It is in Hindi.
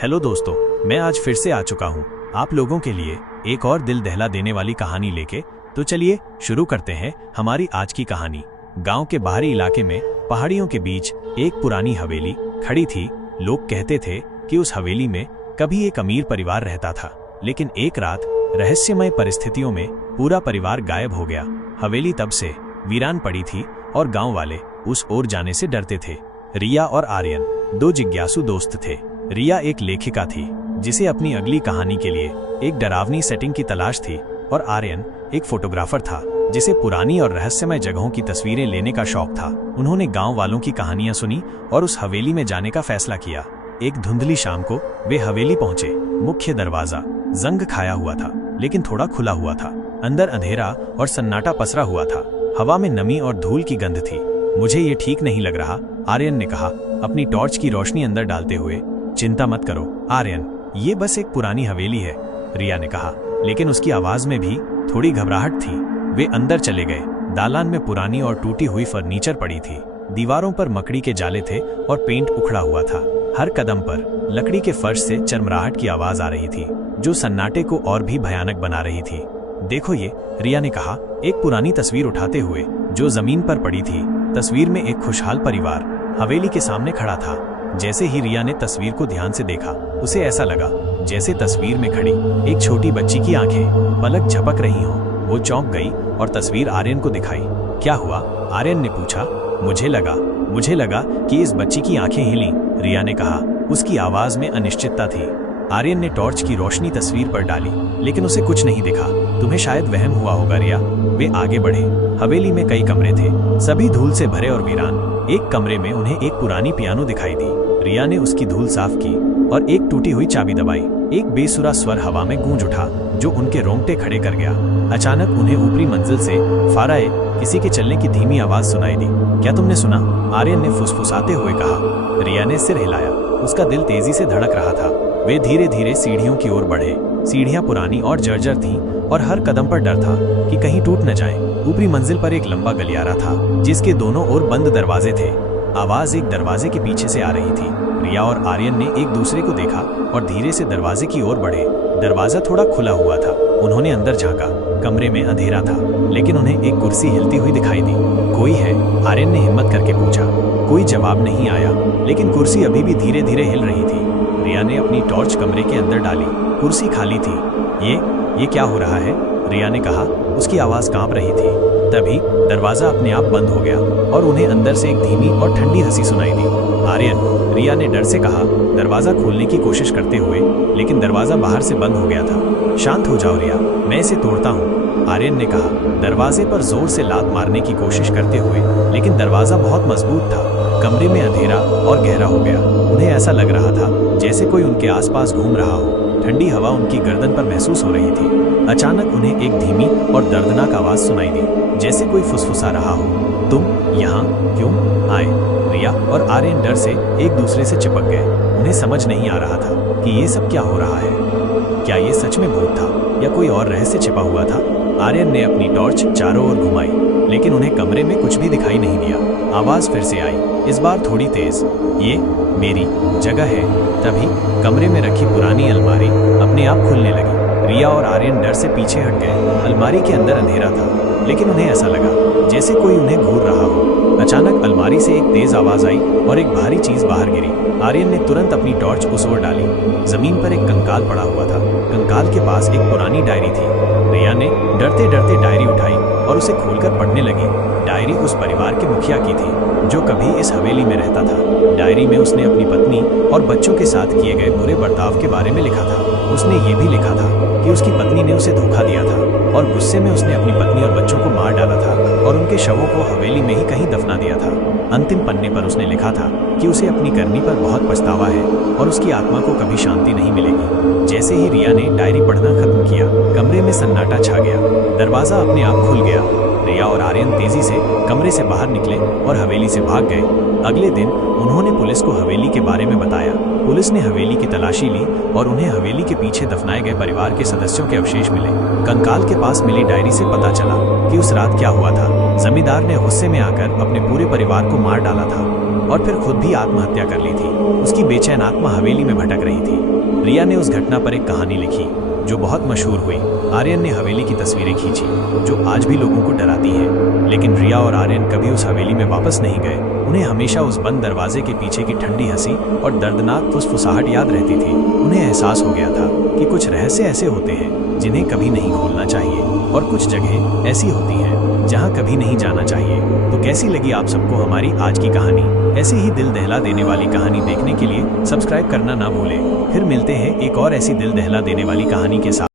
हेलो दोस्तों, मैं आज फिर से आ चुका हूँ आप लोगों के लिए एक और दिल दहला देने वाली कहानी लेके। तो चलिए शुरू करते हैं हमारी आज की कहानी। गांव के बाहरी इलाके में पहाड़ियों के बीच एक पुरानी हवेली खड़ी थी। लोग कहते थे कि उस हवेली में कभी एक अमीर परिवार रहता था, लेकिन एक रात रहस्यमय परिस्थितियों में पूरा परिवार गायब हो गया। हवेली तब से वीरान पड़ी थी और गांव वाले उस ओर जाने से डरते थे। रिया और आर्यन दो जिज्ञासु दोस्त थे। रिया एक लेखिका थी जिसे अपनी अगली कहानी के लिए एक डरावनी सेटिंग की तलाश थी, और आर्यन एक फोटोग्राफर था जिसे पुरानी और रहस्यमय जगहों की तस्वीरें लेने का शौक था। उन्होंने गांव वालों की कहानियां सुनी और उस हवेली में जाने का फैसला किया। एक धुंधली शाम को वे हवेली पहुंचे। मुख्य दरवाजा जंग खाया हुआ था, लेकिन थोड़ा खुला हुआ था। अंदर अंधेरा और सन्नाटा पसरा हुआ था। हवा में नमी और धूल की गंध थी। मुझे ये ठीक नहीं लग रहा, आर्यन ने कहा, अपनी टॉर्च की रोशनी अंदर डालते हुए। चिंता मत करो आर्यन, ये बस एक पुरानी हवेली है, रिया ने कहा, लेकिन उसकी आवाज में भी थोड़ी घबराहट थी। वे अंदर चले गए। दालान में पुरानी और टूटी हुई फर्नीचर पड़ी थी। दीवारों पर मकड़ी के जाले थे और पेंट उखड़ा हुआ था। हर कदम पर लकड़ी के फर्श से चरमराहट की आवाज आ रही थी, जो सन्नाटे को और भी भयानक बना रही थी। देखो ये, रिया ने कहा, एक पुरानी तस्वीर उठाते हुए जो जमीन पर पड़ी थी। तस्वीर में एक खुशहाल परिवार हवेली के सामने खड़ा था। जैसे ही रिया ने तस्वीर को ध्यान से देखा, उसे ऐसा लगा जैसे तस्वीर में खड़ी एक छोटी बच्ची की आंखें पलक झपक रही हों। वो चौंक गई और तस्वीर आर्यन को दिखाई। क्या हुआ? आर्यन ने पूछा। मुझे लगा कि इस बच्ची की आंखें हिलीं, रिया ने कहा। उसकी आवाज में अनिश्चितता थी। आर्यन ने टॉर्च की रोशनी तस्वीर पर डाली, लेकिन उसे कुछ नहीं दिखा। तुम्हें शायद वहम हुआ होगा रिया। वे आगे बढ़े। हवेली में कई कमरे थे, सभी धूल से भरे और वीरान। एक कमरे में उन्हें एक पुरानी पियानो दिखाई दी। रिया ने उसकी धूल साफ की और एक टूटी हुई चाबी दबाई। एक बेसुरा स्वर हवा में गूंज उठा, जो उनके रोंगटे खड़े कर गया। अचानक उन्हें ऊपरी मंजिल से फाराए किसी के चलने की धीमी आवाज सुनाई दी। क्या तुमने सुना? आर्यन ने फुसफुसाते हुए कहा। रिया ने सिर हिलाया। उसका दिल तेजी से धड़क रहा था। वे धीरे धीरे सीढ़ियों की ओर बढ़े। सीढ़ियां पुरानी और जर्जर थीं और हर कदम पर डर था कि कहीं टूट न जाए। ऊपरी मंजिल पर एक लंबा गलियारा था जिसके दोनों ओर बंद दरवाजे थे। आवाज एक दरवाजे के पीछे से आ रही थी। रिया और आर्यन ने एक दूसरे को देखा और धीरे से दरवाजे की ओर बढ़े। दरवाजा थोड़ा खुला हुआ था। उन्होंने अंदर झांका। कमरे में अंधेरा था, लेकिन उन्हें एक कुर्सी हिलती हुई दिखाई दी। कोई है? आर्यन ने हिम्मत करके पूछा। कोई जवाब नहीं आया, लेकिन कुर्सी अभी भी धीरे धीरे हिल रही थी। रिया ने अपनी टॉर्च कमरे के अंदर डाली। कुर्सी खाली थी। ये क्या हो रहा है? रिया ने कहा। उसकी आवाज कांप रही थी। तभी दरवाजा अपने आप बंद हो गया और उन्हें अंदर से एक धीमी और ठंडी हंसी सुनाई दी। आर्यन, रिया ने डर से कहा, दरवाजा खोलने की कोशिश करते हुए, लेकिन दरवाजा बाहर से बंद हो गया था। शांत हो जाओ रिया, मैं इसे तोड़ता हूँ, आर्यन ने कहा, दरवाजे पर जोर से लात मारने की कोशिश करते हुए, लेकिन दरवाजा बहुत मजबूत था। कमरे में अंधेरा और गहरा हो गया। उन्हें ऐसा लग रहा था जैसे कोई उनके आसपास घूम रहा हो। ठंडी हवा उनकी गर्दन पर महसूस हो रही थी। अचानक उन्हें एक धीमी और दर्दनाक आवाज सुनाई दी, जैसे कोई फुसफुसा रहा हो। तुम यहाँ क्यों आए? रिया और आर्यन डर से एक दूसरे से चिपक गए। उन्हें समझ नहीं आ रहा था कि ये सब क्या हो रहा है। क्या ये सच में भूत था या कोई और रहस्य छिपा हुआ था? आर्यन ने अपनी टॉर्च चारों ओर घुमाई, लेकिन उन्हें कमरे में कुछ भी दिखाई नहीं दिया। आवाज फिर से आई, इस बार थोड़ी तेज। ये मेरी जगह है। तभी कमरे में रखी पुरानी अलमारी अपने आप खुलने लगी। रिया और आर्यन डर से पीछे हट गए। अलमारी के अंदर अंधेरा था, लेकिन उन्हें ऐसा लगा जैसे कोई उन्हें घूर रहा हो। अचानक अलमारी से एक तेज आवाज आई और एक भारी चीज बाहर गिरी। आर्यन ने तुरंत अपनी टॉर्च उस ओर डाली। जमीन पर एक कंकाल पड़ा हुआ था। कंकाल के पास एक पुरानी डायरी थी। रिया ने डरते डरते डायरी उठाई और उसे खोलकर पढ़ने लगी। डायरी उस परिवार के मुखिया की थी जो कभी इस हवेली में रहता था। डायरी में उसने अपनी पत्नी और बच्चों के साथ किए गए बुरे बर्ताव के बारे में लिखा था। उसने ये भी लिखा था कि उसकी पत्नी ने उसे धोखा दिया था और गुस्से में उसने अपनी पत्नी और बच्चों को मार डाला था और उनके शवों को हवेली में ही कहीं दफना दिया था। अंतिम पन्ने पर उसने लिखा था कि उसे अपनी करनी पर बहुत पछतावा है और उसकी आत्मा को कभी शांति नहीं मिलेगी। जैसे ही रिया ने डायरी पढ़ना खत्म किया, कमरे में सन्नाटा छा गया। दरवाजा अपने आप खुल गया। रिया और आर्यन तेजी से कमरे से बाहर निकले और हवेली से भाग गए। अगले दिन उन्होंने पुलिस को हवेली के बारे में बताया। पुलिस ने हवेली की तलाशी ली और उन्हें हवेली के पीछे दफनाए गए परिवार के सदस्यों के अवशेष मिले। कंकाल के पास मिली डायरी से पता चला कि उस रात क्या हुआ था। जमींदार ने गुस्से में आकर अपने पूरे परिवार को मार डाला था। और फिर खुद भी आत्महत्या कर ली थी। उसकी बेचैन आत्मा हवेली में भटक रही थी। रिया ने उस घटना पर एक कहानी लिखी जो बहुत मशहूर हुई। आर्यन ने हवेली की तस्वीरें खींची जो आज भी लोगों को डराती हैं। लेकिन रिया और आर्यन कभी उस हवेली में वापस नहीं गए। उन्हें हमेशा उस बंद दरवाजे के पीछे की ठंडी हंसी और दर्दनाक फुसफुसाहट याद रहती थी। उन्हें एहसास हो गया था कि कुछ रहस्य ऐसे होते हैं जिन्हें कभी नहीं खोलना चाहिए और कुछ जगह ऐसी होती हैं जहां कभी नहीं जाना चाहिए। तो कैसी लगी आप सबको हमारी आज की कहानी? ऐसे ही दिल दहला देने वाली कहानी देखने के लिए सब्सक्राइब करना ना भूलें। फिर मिलते हैं एक और ऐसी दिल दहला देने वाली कहानी के साथ।